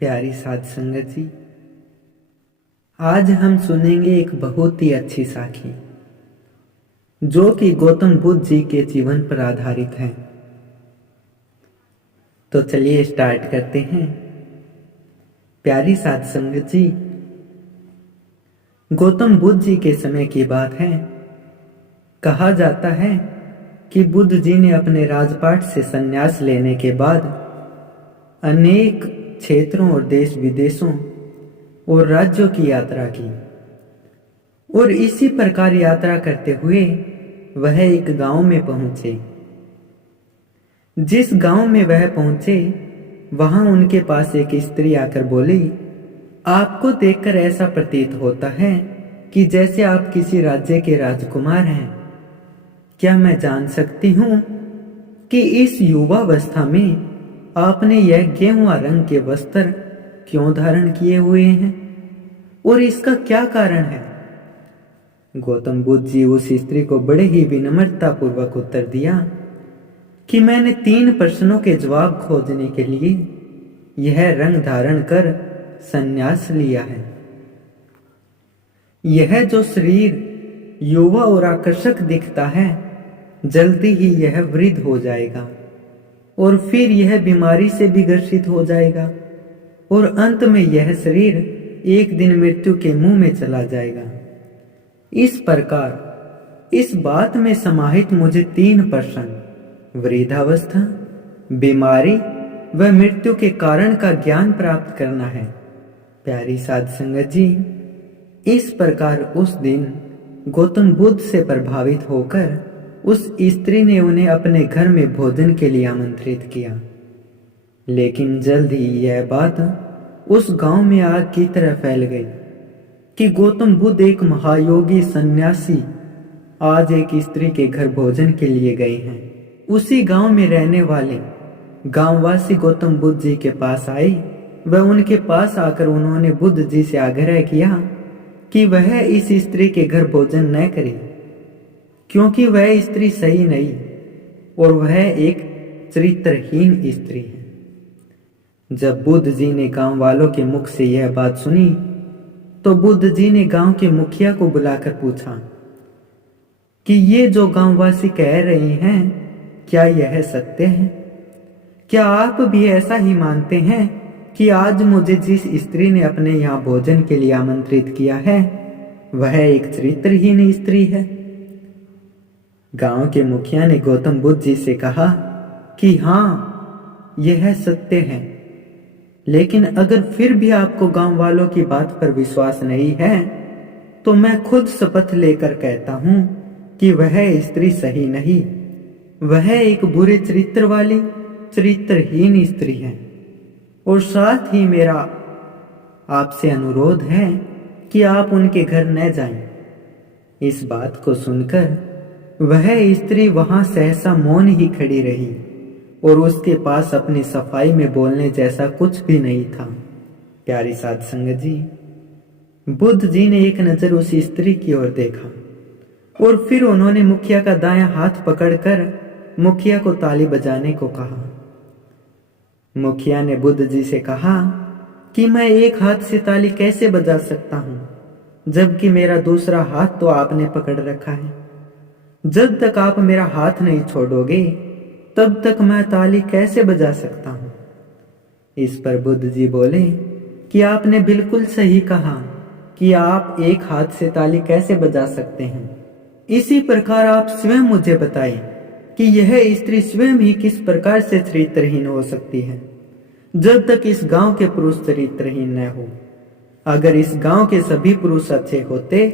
प्यारी साध संगत जी, आज हम सुनेंगे एक बहुत ही अच्छी साखी जो कि गौतम बुद्ध जी के जीवन पर आधारित है। तो चलिए स्टार्ट करते हैं। प्यारी साध संगत जी, गौतम बुद्ध जी के समय की बात है। कहा जाता है कि बुद्ध जी ने अपने राजपाट से संन्यास लेने के बाद अनेक क्षेत्रों और देश विदेशों और राज्यों की यात्रा की और इसी प्रकार यात्रा करते हुए वह एक गांव में पहुंचे। जिस गांव में वह पहुंचे वहां उनके पास एक स्त्री आकर बोली, आपको देखकर ऐसा प्रतीत होता है कि जैसे आप किसी राज्य के राजकुमार हैं। क्या मैं जान सकती हूं कि इस युवावस्था में आपने यह गेहुआ रंग के वस्त्र क्यों धारण किए हुए हैं और इसका क्या कारण है? गौतम बुद्ध जी उस स्त्री को बड़े ही विनम्रता पूर्वक उत्तर दिया कि मैंने 3 प्रश्नों के जवाब खोजने के लिए यह रंग धारण कर संन्यास लिया है। यह जो शरीर युवा और आकर्षक दिखता है, जल्दी ही यह वृद्ध हो जाएगा और फिर यह बीमारी से भी ग्रसित हो जाएगा और अंत में यह शरीर एक दिन मृत्यु के मुंह में चला जाएगा। इस प्रकार इस बात में समाहित मुझे 3 प्रश्न, वृद्धावस्था, बीमारी व मृत्यु के कारण का ज्ञान प्राप्त करना है। प्यारी साध संगत जी, इस प्रकार उस दिन गौतम बुद्ध से प्रभावित होकर उस स्त्री ने उन्हें अपने घर में भोजन के लिए आमंत्रित किया। लेकिन जल्द ही यह बात उस गांव में आग की तरह फैल गई कि गौतम बुद्ध एक महायोगी सन्यासी आज एक स्त्री के घर भोजन के लिए गए हैं। उसी गांव में रहने वाले गांववासी गौतम बुद्ध जी के पास आए व उनके पास आकर उन्होंने बुद्ध जी से आग्रह किया कि वह इस स्त्री के घर भोजन न करे, क्योंकि वह स्त्री सही नहीं और वह एक चरित्रहीन स्त्री है। जब बुद्ध जी ने गांव वालों के मुख से यह बात सुनी तो बुद्ध जी ने गांव के मुखिया को बुलाकर पूछा कि ये जो गांववासी कह रहे हैं, क्या यह सत्य है? क्या आप भी ऐसा ही मानते हैं कि आज मुझे जिस स्त्री ने अपने यहाँ भोजन के लिए आमंत्रित किया है वह एक चरित्रहीन स्त्री है? गांव के मुखिया ने गौतम बुद्ध जी से कहा कि हाँ, यह सत्य है, लेकिन अगर फिर भी आपको गांव वालों की बात पर विश्वास नहीं है तो मैं खुद शपथ लेकर कहता हूं कि वह स्त्री सही नहीं, वह एक बुरे चरित्र वाली चरित्रहीन स्त्री है। और साथ ही मेरा आपसे अनुरोध है कि आप उनके घर न जाएं। इस बात को सुनकर वह स्त्री वहां सहसा मौन ही खड़ी रही और उसके पास अपनी सफाई में बोलने जैसा कुछ भी नहीं था। प्यारी साध संगत जी, बुद्ध जी ने एक नजर उस स्त्री की ओर देखा और फिर उन्होंने मुखिया का दायां हाथ पकड़कर मुखिया को ताली बजाने को कहा। मुखिया ने बुद्ध जी से कहा कि मैं एक हाथ से ताली कैसे बजा सकता हूं जबकि मेरा दूसरा हाथ तो आपने पकड़ रखा है। जब तक आप मेरा हाथ नहीं छोड़ोगे तब तक मैं ताली कैसे बजा सकता हूं? इस पर बुद्ध जी बोले कि आपने बिल्कुल सही कहा कि आप एक हाथ से ताली कैसे बजा सकते हैं। इसी प्रकार आप स्वयं मुझे बताएं कि यह स्त्री स्वयं ही किस प्रकार से चरित्रहीन हो सकती है जब तक इस गांव के पुरुष चरित्रहीन न हो। अगर इस गांव के सभी पुरुष अच्छे होते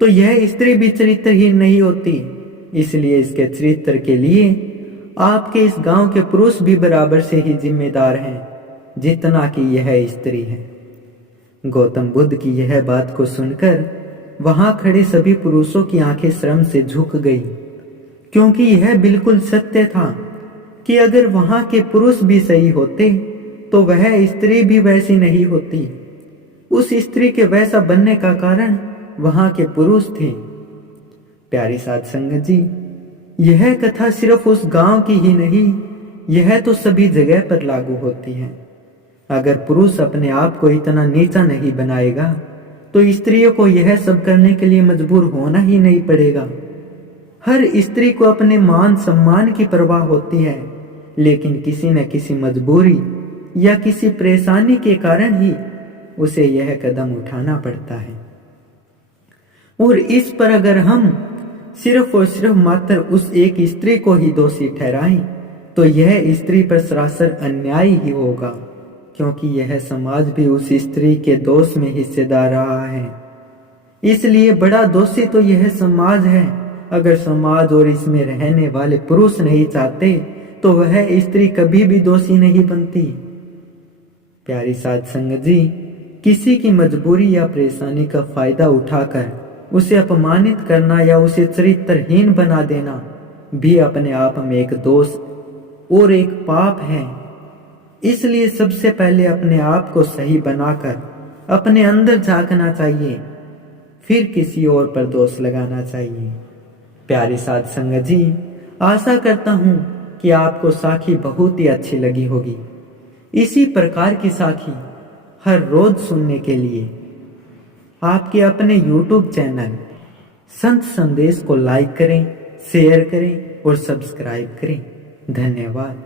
तो यह स्त्री भी चरित्रहीन नहीं होती। इसलिए इसके चरित्र के लिए आपके इस गांव के पुरुष भी बराबर से ही जिम्मेदार हैं जितना कि यह स्त्री है। गौतम बुद्ध की यह बात को सुनकर वहां खड़े सभी पुरुषों की आंखें शर्म से झुक गई, क्योंकि यह बिल्कुल सत्य था कि अगर वहां के पुरुष भी सही होते तो वह स्त्री भी वैसी नहीं होती। उस स्त्री के वैसा बनने का कारण वहां के पुरुष थे। प्यारी साध संगत जी, यह कथा सिर्फ उस गांव की ही नहीं, यह तो सभी जगह पर लागू होती है। अगर पुरुष अपने आप को इतना नीचा नहीं बनाएगा तो स्त्रियों को यह सब करने के लिए मजबूर होना ही नहीं पड़ेगा। हर स्त्री को अपने मान सम्मान की परवाह होती है, लेकिन किसी न किसी मजबूरी या किसी परेशानी के कारण ही उसे यह कदम उठाना पड़ता है। और इस पर अगर हम सिर्फ और सिर्फ मात्र उस एक स्त्री को ही दोषी ठहराएं तो यह स्त्री पर सरासर अन्याय ही होगा, क्योंकि यह समाज भी उस स्त्री के दोष में हिस्सेदार रहा है। इसलिए बड़ा दोषी तो यह समाज है। अगर समाज और इसमें रहने वाले पुरुष नहीं चाहते तो वह स्त्री कभी भी दोषी नहीं बनती। प्यारी साध संगत जी, किसी की मजबूरी या परेशानी का फायदा उठाकर उसे अपमानित करना या उसे चरित्रहीन बना देना भी अपने आप में एक दोष और एक पाप है। इसलिए सबसे पहले अपने आप को सही बनाकर अपने अंदर झांकना चाहिए, फिर किसी और पर दोष लगाना चाहिए। प्यारी साध संगत जी, आशा करता हूं कि आपको साखी बहुत ही अच्छी लगी होगी। इसी प्रकार की साखी हर रोज सुनने के लिए आपके अपने YouTube चैनल संत संदेश को लाइक करें, शेयर करें और सब्सक्राइब करें। धन्यवाद।